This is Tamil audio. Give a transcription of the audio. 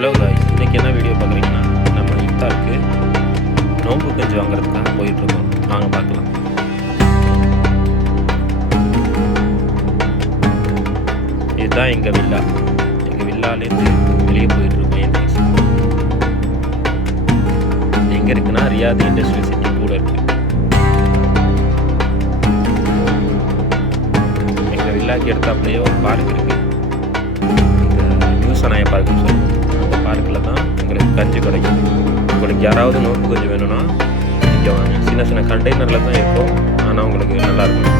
ஹலோ காய்ஸ், இன்றைக்கி என்ன வீடியோ பார்க்குறீங்கன்னா, நம்ம இஃப்தாருக்கு நோம்பு கஞ்சி வாங்குறதுக்காக போயிட்டுருக்கோம். வாங்க பார்க்கலாம். இதுதான் எங்கள் வில்லா. எங்கள் வில்லாலேருந்து வெளியே போயிட்டுருக்கோம். எங்கே இருக்குன்னா ரியாத் இண்டஸ்ட்ரியல் சிட்டி கூட இருக்குது. எங்கள் வில்லாக்கு எடுத்தாப்புலேயே ஒரு பார்க் இருக்குது. இந்த நியூஸனாய பார்க்குன்னு சொல்லுவோம். அந்த பார்க்கில் தான் உங்களுக்கு கஞ்சி கிடைக்கும். உங்களுக்கு யாராவது நோம்பு கஞ்சி வேணும்னா இங்கே வாங்க. சின்ன சின்ன கண்டெய்னரில் தான் இருக்கும், ஆனால் உங்களுக்கு நல்லாயிருக்கும்.